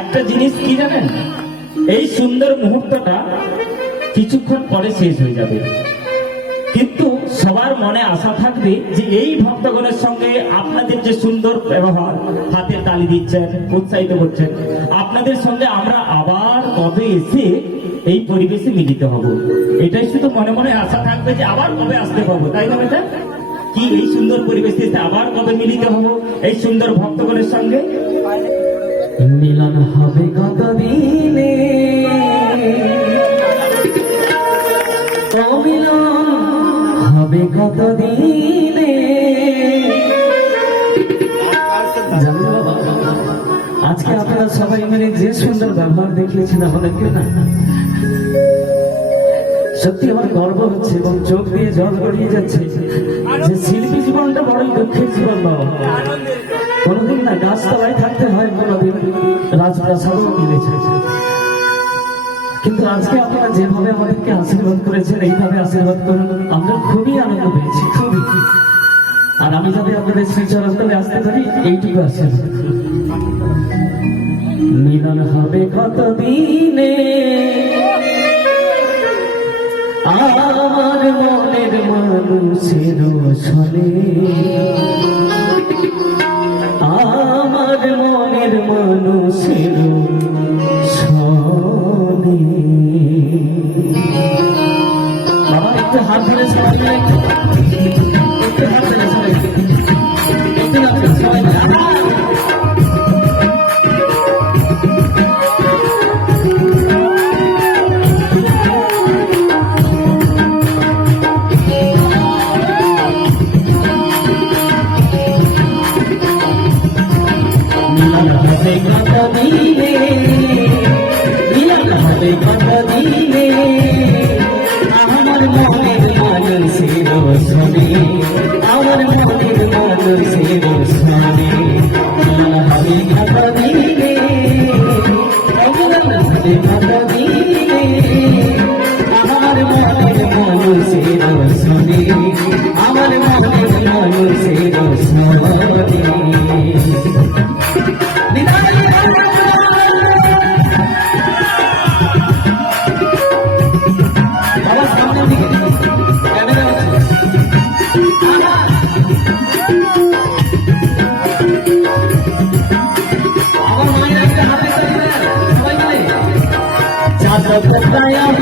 একটা জিনিস কি জানেন? এই সুন্দর মুহূর্তটা কিছুক্ষণ পরে শেষ হয়ে যাবে। কিন্তু সবার মনে আশা থাকবে যে এই ভক্তগণের সঙ্গে আপনাদের যে সুন্দর ব্যবহার, হাতের তালি দিচ্ছেন, উৎসাহিত করছেন, আপনাদের সঙ্গে আমরা আবার কবে এসে এই পরিবেশে মিলিত হব? এটাই শুধু মনে মনে আশা থাকবে যে আবার কবে আসতে পারব, তাই না এটা কি এই সুন্দর পরিবেশে আবার কবে মিলিত হব? এই সুন্দর ভক্তগণের সঙ্গে মিলন হবে কত দিনে অমিলন হবে কত দিনে আজকে আপনারা সবাই মিলে যে সুন্দর ব্যবহার দেখিয়েছেন আমাদেরকে না। সত্যি আমার গর্ব হচ্ছে এবং চোখ দিয়ে জল গড়িয়ে যাচ্ছে যে শিল্পী জীবনটা বড়ই দুঃখের জীবন বাবা। কোনোদিন না গাছতলায় থাকতে হয় কোনোদিন রাজপ্রাসাদও মিলেছে কিন্তু আজকে আপনারা যেভাবে আমাদেরকে আশীর্বাদ করেছেন, এইভাবে আশীর্বাদ করুন। আমরা খুবই আনন্দ পেয়েছি, খুবই। আর আমি যাতে আপনাদের শ্রীচরণ তলে আসতে পারি, এইটুকু আশীর্বাদ। মিলন হবে কত দিনে আমার মনের মানুষের সনে আমার সনে আমার মনের Gracias.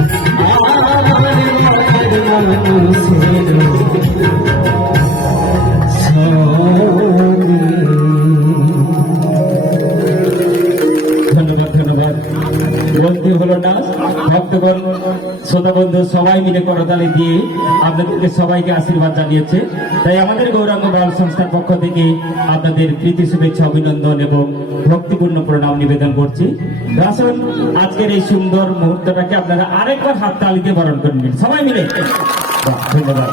বলতে হলো না সবাই মিলে সবাইকে আশীর্বাদ জানিয়েছে তাই আমাদের সংস্থার পক্ষ থেকে আপনাদের প্রীতি শুভেচ্ছা অভিনন্দন এবং ভক্তিপূর্ণ প্রণাম নিবেদন করছি। আসুন আজকের এই সুন্দর মুহূর্তটাকে আপনারা আরেকবার হাত তালি দিয়ে বরণ করে নিন। সবাই মিলে। ধন্যবাদ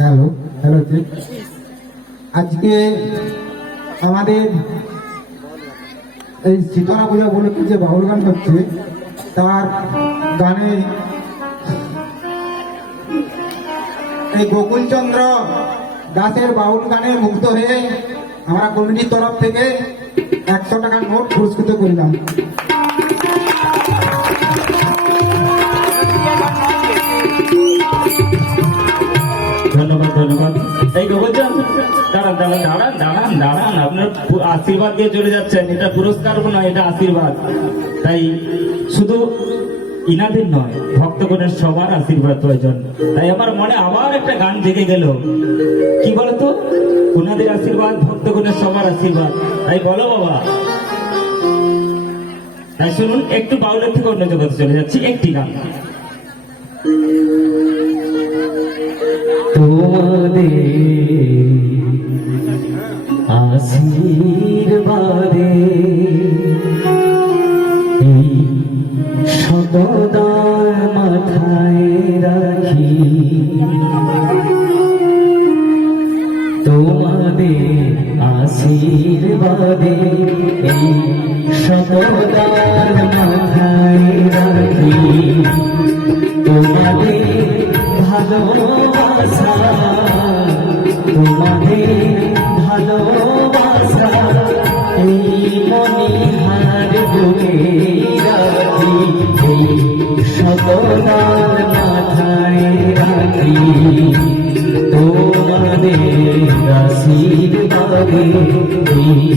হ্যালো হ্যালো আজকে আমাদের এই শীতলা পূজা বলে যে বাউল গান হচ্ছে তার গানে এই গোকুলচন্দ্র দাসের বাউল গানে মুগ্ধ হয়ে আমরা কমিটির তরফ থেকে একশো টাকার নোট পুরস্কৃত করলাম। ধন্যবাদ ধন্যবাদ। এই দাঁড়ান দাঁড়ান দাঁড়ান দাঁড়ান দাঁড়ান। আপনার আশীর্বাদ দিয়ে চলে যাচ্ছেন। এটা পুরস্কার নয়, এটা আশীর্বাদ। তাই শুধু ইনাদের নয়, ভক্তগণের সবার আশীর্বাদ প্রয়োজন। তাই আমার মনে আবার একটা গান জেগে গেল। কি বলতো? ওনাদের আশীর্বাদ, ভক্তগণের সবার আশীর্বাদ। তাই বলো বাবা। তাই শুনুন, একটু বাউলের থেকে অন্য জগতে চলে যাচ্ছি, একটি গান। তোমাদের আশীর্বাদে সততার মাথায় রাখি। তোমাদের আশীর্বাদে এই সততার মাথায় রাখি। তোমাদের ভালোবাসা তোমাদের ভালোবাসা আশীর্বাদে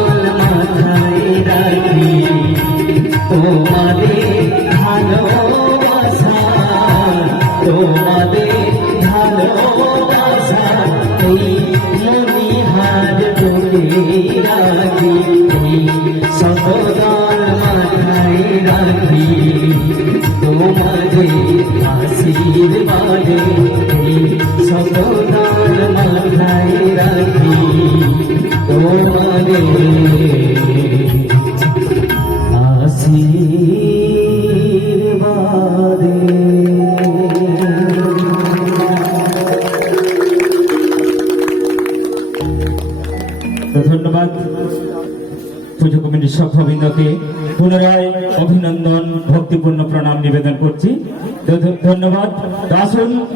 তোকে রাখি মাথায় রাখি তোমাদের আশীর্বাদে সকল মাথায় রাখি তোমাদের আশীর্বাদে নিবেদন করছি। ধন্যবাদ। আসুন